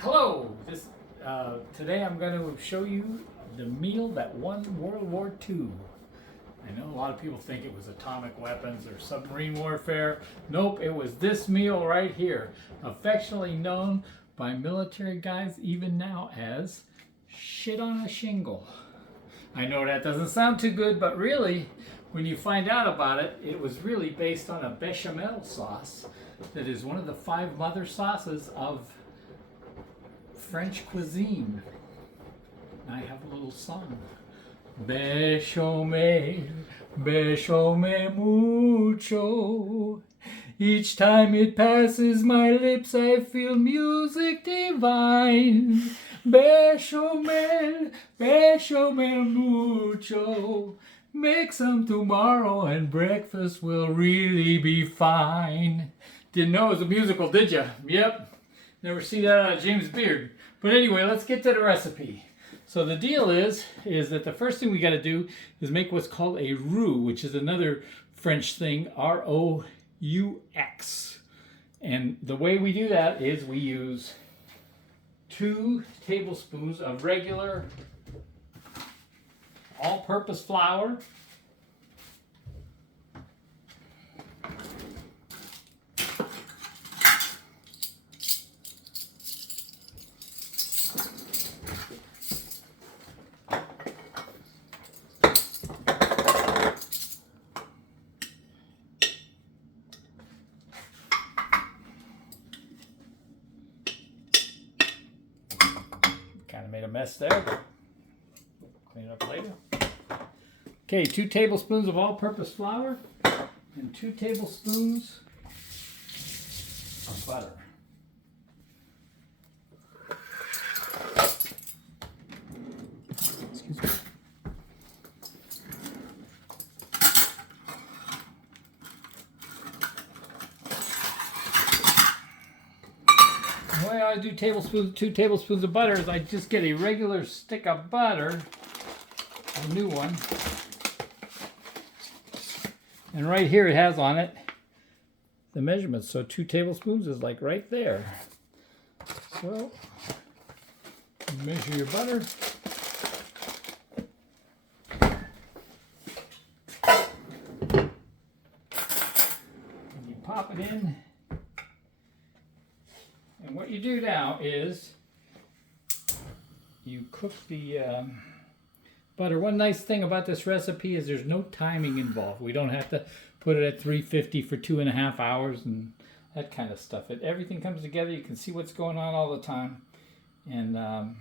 Hello. Today I'm going to show you the meal that won World War II. I know a lot of people think it was atomic weapons or submarine warfare. Nope, it was this meal right here, affectionately known by military guys even now as shit on a shingle. I know that doesn't sound too good, but really, when you find out about it, it was really based on a bechamel sauce that is one of the 5 mother sauces of French cuisine. I have a little song. Bechamel, bechamel mucho. Each time it passes my lips, I feel music divine. Bechamel, bechamel mucho. Make some tomorrow and breakfast will really be fine. Didn't know it was a musical, did you? Yep. Never see that out of James Beard. But anyway, let's get to the recipe. So the deal is that the first thing we got to do is make what's called a roux, which is another French thing, Roux. And the way we do that is we use 2 tablespoons of regular all-purpose flour. Kind of made a mess there, but clean it up later. Okay, 2 tablespoons of all-purpose flour and 2 tablespoons of butter. Excuse me. The way I do 2 tablespoons of butter is I just get a regular stick of butter, a new one, and right here it has on it the measurements. So 2 tablespoons is like right there. So measure your butter. And you pop it in. And what you do now is you cook the butter. One nice thing about this recipe is there's no timing involved. We don't have to put it at 350 for 2.5 hours and that kind of stuff. Everything comes together. You can see what's going on all the time. And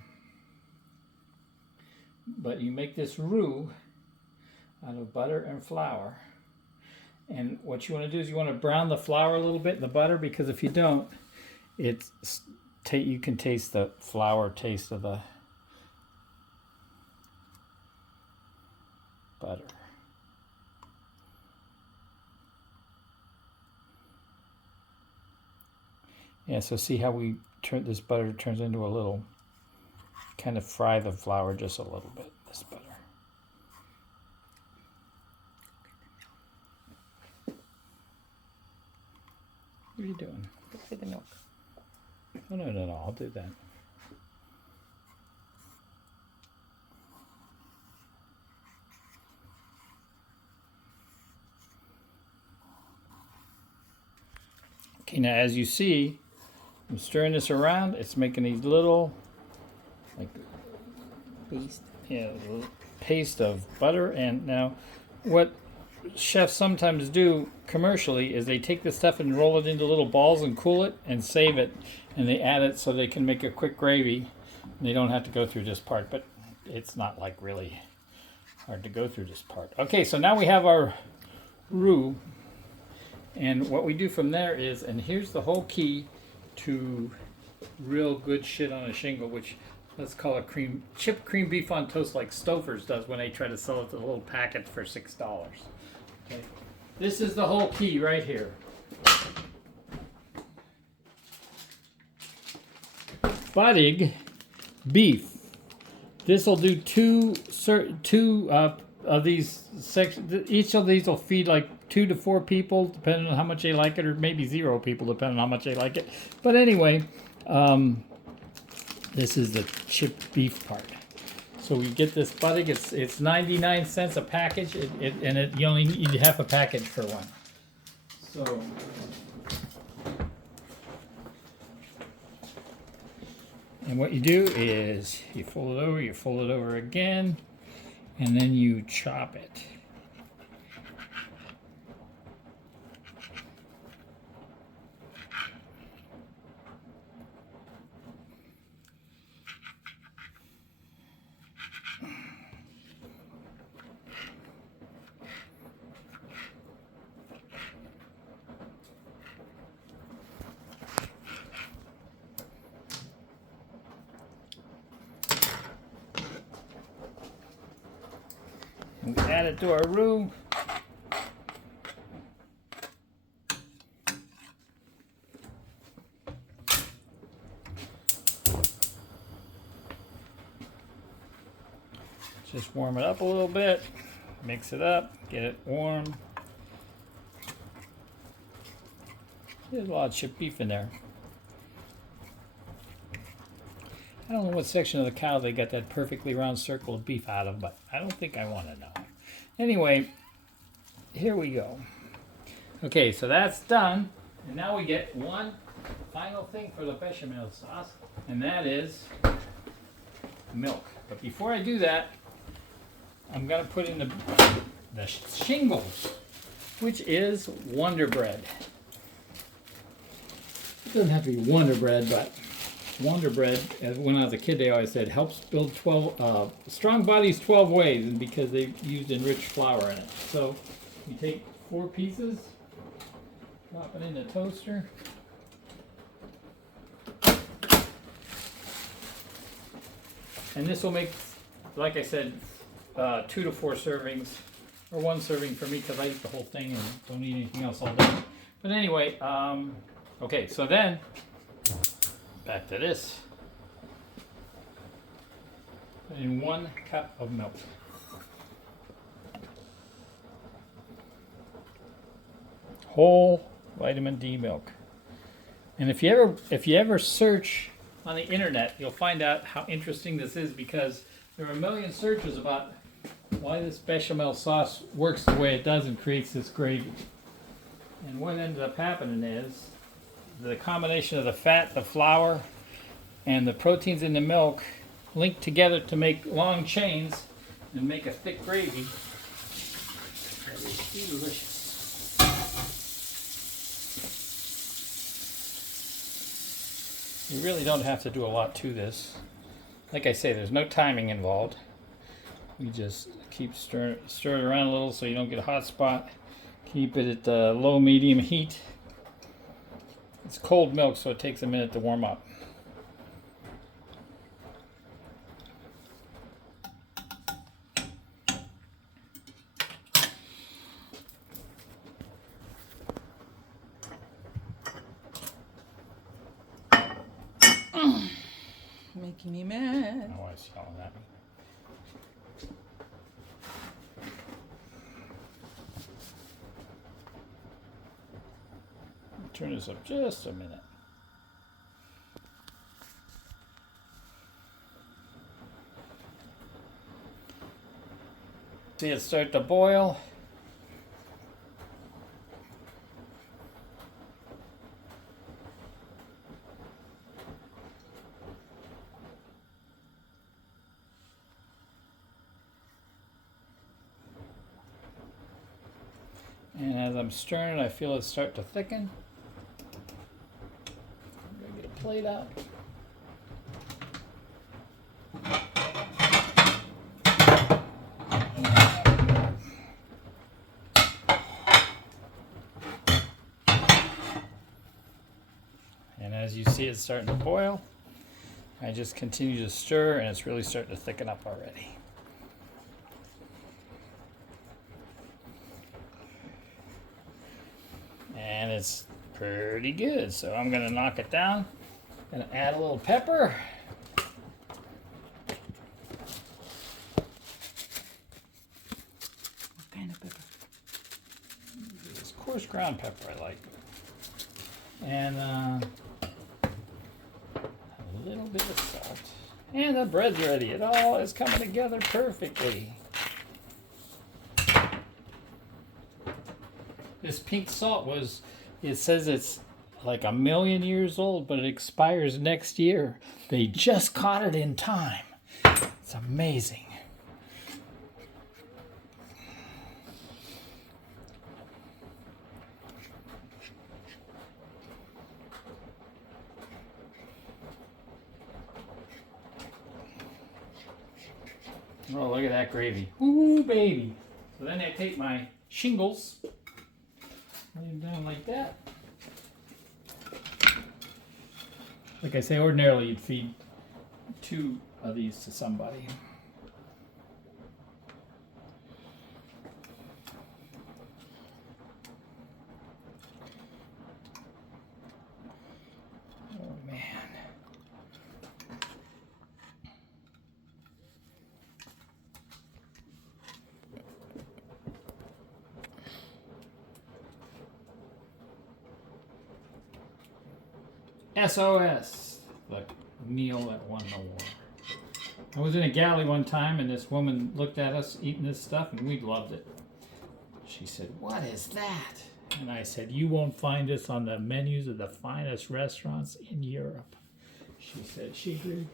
but you make this roux out of butter and flour. And what you want to do is you want to brown the flour a little bit in the butter, because if you don't, you can taste the flour taste of the butter. Yeah, so see how this butter turns into a little, kind of fry the flour just a little bit, this butter. What are you doing? Go for the milk. Oh, no, I'll do that. Okay, now as you see, I'm stirring this around. It's making these little, like, Paste. yeah, little paste of butter. And now, what chefs sometimes do commercially is they take this stuff and roll it into little balls and cool it and save it, and they add it so they can make a quick gravy. And they don't have to go through this part, but it's not like really hard to go through this part. Okay, so now we have our roux. And what we do from there is, and here's the whole key to real good shit on a shingle, which let's call it chipped cream beef on toast, like Stouffer's does when they try to sell it to the little packets for $6. Okay, this is the whole key right here. Buttig beef. This will do two of these sections. Each of these will feed like 2 to 4 people, depending on how much they like it, or maybe 0 people, depending on how much they like it. But anyway, This is the chipped beef part. So we get this buttock. It's 99 cents a package, you only need half a package for one. So and what you do is you fold it over again, and then you chop it. We add it to our roux. Just warm it up a little bit, mix it up, get it warm. There's a lot of chipped beef in there. I don't know what section of the cow they got that perfectly round circle of beef out of, but I don't think I want to know. Anyway, here we go. Okay, so that's done. And now we get one final thing for the bechamel sauce, and that is milk. But before I do that, I'm going to put in the shingles, which is Wonder Bread. It doesn't have to be Wonder Bread, but Wonder Bread, when I was a kid, they always said, helps build strong bodies 12 ways, and because they used enriched flour in it. So you take 4 pieces, drop it in the toaster. And this will make, like I said, 2 to 4 servings, or 1 serving for me because I eat the whole thing and don't eat anything else all day. But anyway, okay, so then back to this. Put in 1 cup of milk. Whole vitamin D milk. And if you ever search on the internet, you'll find out how interesting this is, because there are a million searches about why this bechamel sauce works the way it does and creates this gravy. And what ended up happening is the combination of the fat, the flour, and the proteins in the milk link together to make long chains and make a thick gravy. That is delicious. You really don't have to do a lot to this. Like I say, there's no timing involved. You just keep stir it around a little so you don't get a hot spot. Keep it at low medium heat. It's cold milk, so it takes a minute to warm up. Making me mad. Oh, it's yelling at me. Turn this up just a minute. See it start to boil. And as I'm stirring it, I feel it start to thicken. I'm going to get a plate out. And as you see it starting to boil, I just continue to stir, and it's really starting to thicken up already. And it's pretty good, so I'm going to knock it down. Going to add a little pepper. What kind of pepper? This coarse ground pepper I like. And a little bit of salt. And the bread's ready. It all is coming together perfectly. This pink salt was, it says it's like 1,000,000 years old, but it expires next year. They just caught it in time. It's amazing. Oh, look at that gravy. Ooh, baby. So then I take my shingles, lay them down like that. Like I say, ordinarily you'd feed 2 of these to somebody. Oh, man. S.O.S, the meal that won the war. I was in a galley one time and this woman looked at us eating this stuff and we loved it. She said, "What is that?" And I said, "You won't find this on the menus of the finest restaurants in Europe." She said she agreed.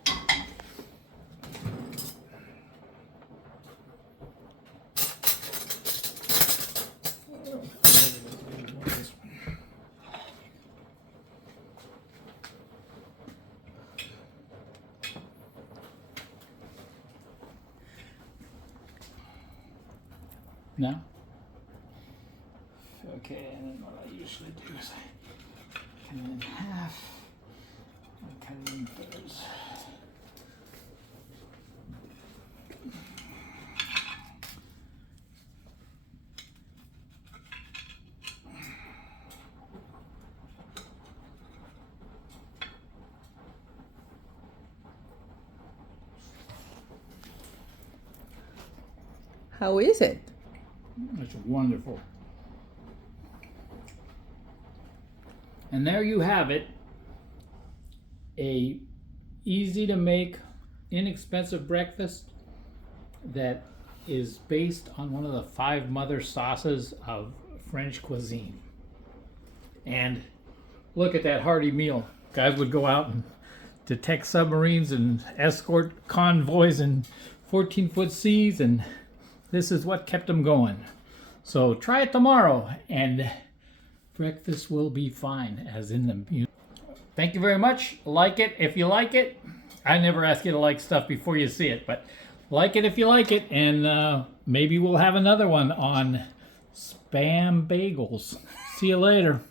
No? Okay, and then what I usually do is I cut it in half and cut it in thirds. How is it? That's wonderful. And there you have it. A easy to make, inexpensive breakfast that is based on one of the 5 mother sauces of French cuisine. And look at that hearty meal. Guys would go out and detect submarines and escort convoys in 14-foot seas, and this is what kept them going. So try it tomorrow and breakfast will be fine, as in the... Thank you very much. Like it if you like it. I never ask you to like stuff before you see it, but like it if you like it, and maybe we'll have another one on Spam bagels. See you later.